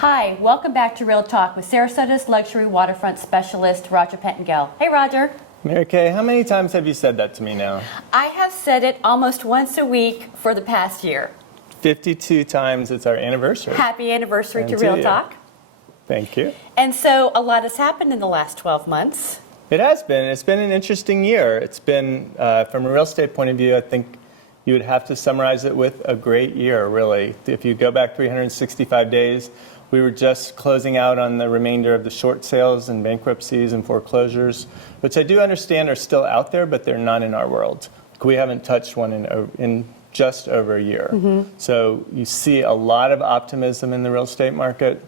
Hi, welcome back to Real Talk with Sarasota's luxury waterfront specialist, Roger Pettingell. Hey, Roger. Mary Kay, how many times have you said that to me now? I have said it almost once a week for the past year. 52 times. It's our anniversary. Happy anniversary And to to Real you. Talk. Thank you. And so a lot has happened in the last 12 months. It has been. It's been an interesting year. It's been, from a real estate point of view, I think you would have to summarize it with a great year, really. If you go back 365 days, we were just closing out on the remainder of the short sales and bankruptcies and foreclosures, which I do understand are still out there, but they're not in our world. We haven't touched one in just over a year. So you see a lot of optimism in the real estate market.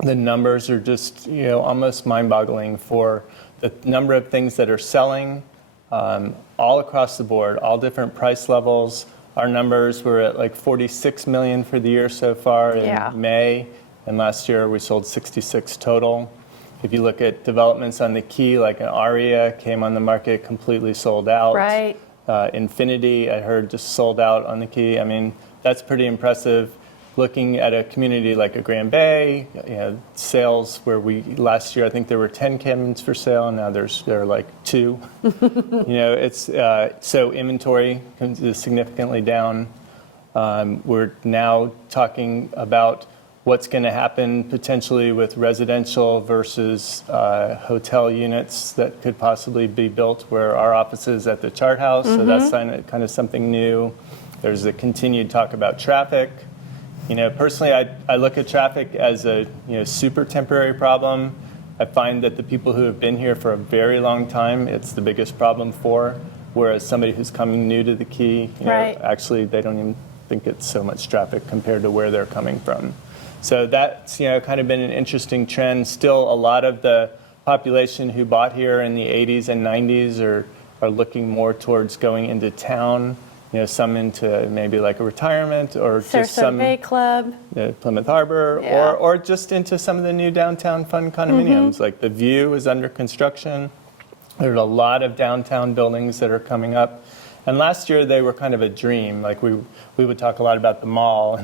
The numbers are just, almost mind-boggling for the number of things that are selling all across the board, all different price levels. Our numbers were at like 46 million for the year so far in May. And last year we sold 66 total. If you look at developments on the Key, like an Aria came on the market completely sold out. Right. Infinity, I heard, just sold out on the Key. I mean, that's pretty impressive. Looking at a community like a Grand Bay, sales where last year I think there were 10 cabins for sale, and now there are like 2. It's so inventory is significantly down. We're now talking about what's going to happen potentially with residential versus hotel units that could possibly be built, where our office is at the Chart House, so that's kind of something new. There's a continued talk about traffic. Personally, I look at traffic as a super temporary problem. I find that the people who have been here for a very long time, it's the biggest problem for, whereas somebody who's coming new to the Key, actually they don't even think it's so much traffic compared to where they're coming from. So that's kind of been an interesting trend. Still, a lot of the population who bought here in the 80s and 90s are looking more towards going into town. Some into maybe like a retirement or just some Sarasota Bay Club, Plymouth Harbor, or just into some of the new downtown fun condominiums. Like the View is under construction. There's a lot of downtown buildings that are coming up. And last year they were kind of a dream. Like we would talk a lot about the mall,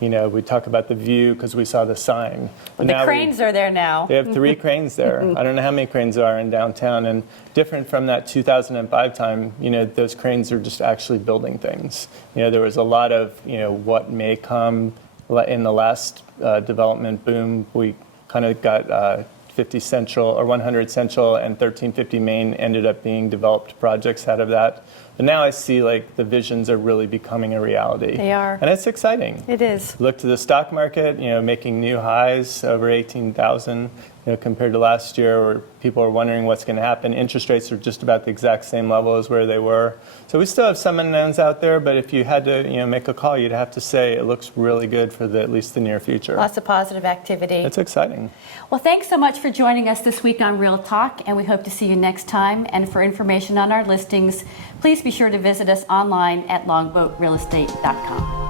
and we talk about the View because we saw the sign. But the cranes are there now. They have 3 cranes there. I don't know how many cranes there are in downtown. And different from that 2005 time, those cranes are just actually building things. There was a lot of, what may come in the last development boom. We kind of got 50 Central or 100 Central and 1350 Main ended up being developed projects out of that. But now I see like the visions are really becoming a reality. They are. And it's exciting. It is. Look to the stock market, making new highs over 18,000, compared to last year where people are wondering what's going to happen. Interest rates are just about the exact same level as where they were. So we still have some unknowns out there, but if you had to, make a call, you'd have to say it looks really good for at least the near future. Lots of positive activity. It's exciting. Well, thanks so much for joining us this week on Real Talk, and we hope to see you next time. And for information on our listings, please be sure to visit us online at longboatrealestate.com.